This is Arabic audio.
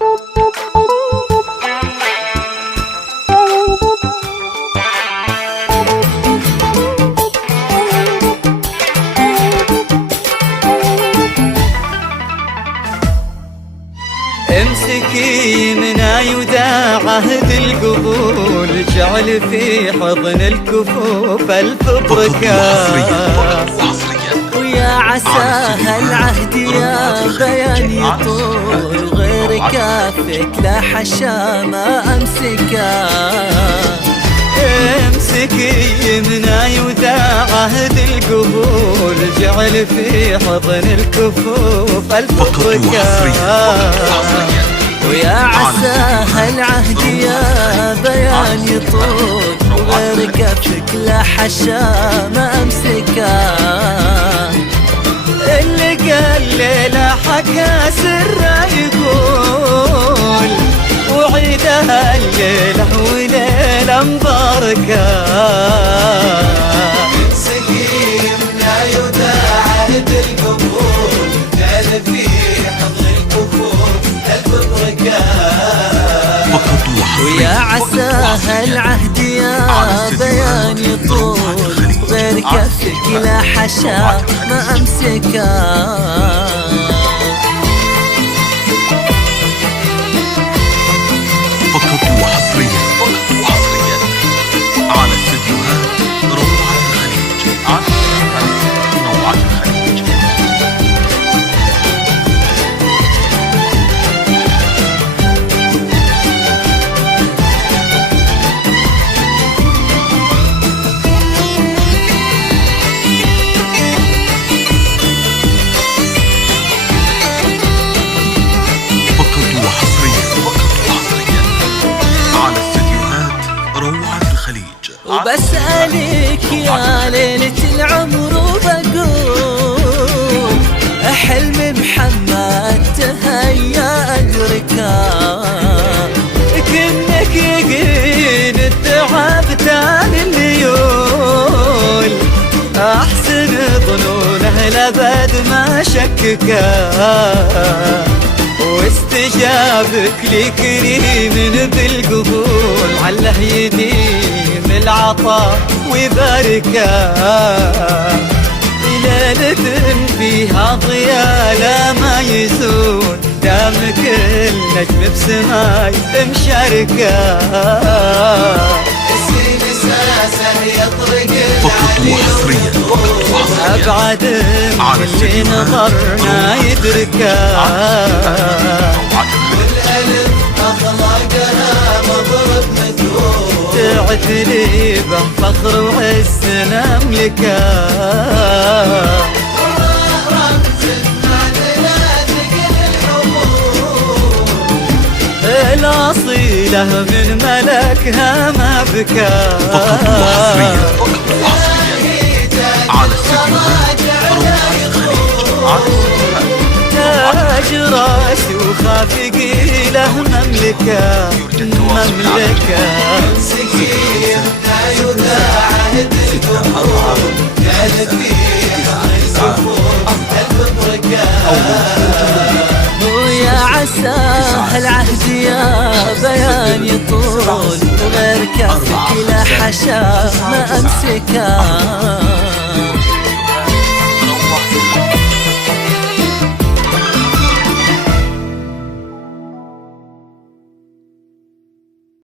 امسكي يمنا يوداع عهد القبول، جعل في حضن الكفوف الف بركات. ويا عسى هالعهد يا بيان يطول، غير كافك لا حشا ما امسكا. امسكي يمنا يوداع عهد القبول، جعل في حضن الكفوف الف بركات. ويا عسى هالعهد يا بيان يطول، وغير كفك لا حشا ما امسكا. اللي قال ليلة حكى سره يقول، وعيدها الليلة وليلة مباركة. سكيمنا يوداع عهد القبول، جعل في حضن الكفوف الف بركات. ويا عسى هالعهد يا بيان يطول، غير كفك لا حشا ما امسكا. فقط وحصريا على استديوهات روعة الخليج. روعة الخليج. وبسألك يا ليلة العمر وبقول، حلم محمد تهيا أدركا. كنك يقين التعب تاني الليول، أحسن ظنونه لبد ما شككا. واستجابك لكريم بالقبول، عله يديم العطاء ويباركه. ليلة فيها ضياء لا ما يزول، دام كل نجم بسماي مشاركه. السين اساسه يطرق وحصريا أبعد من اللي نظرنا يدركا. والألف أخلاقها مضرب مثول، تعتري بفخر وعز نملكا. رمز المعدلات الحمول، الأصيلة من ملكها ما بكى. فقط وحصريا على استديوهات روعة الخليج. تاج راسي وخافقي له مملكة. سكيمنا يوداع عهد القبول، جعل في حضن الكفوف الف بركات. ويا عسى هالعهد يا بيان يطول، وغير كافك لا حشا ما امسكا.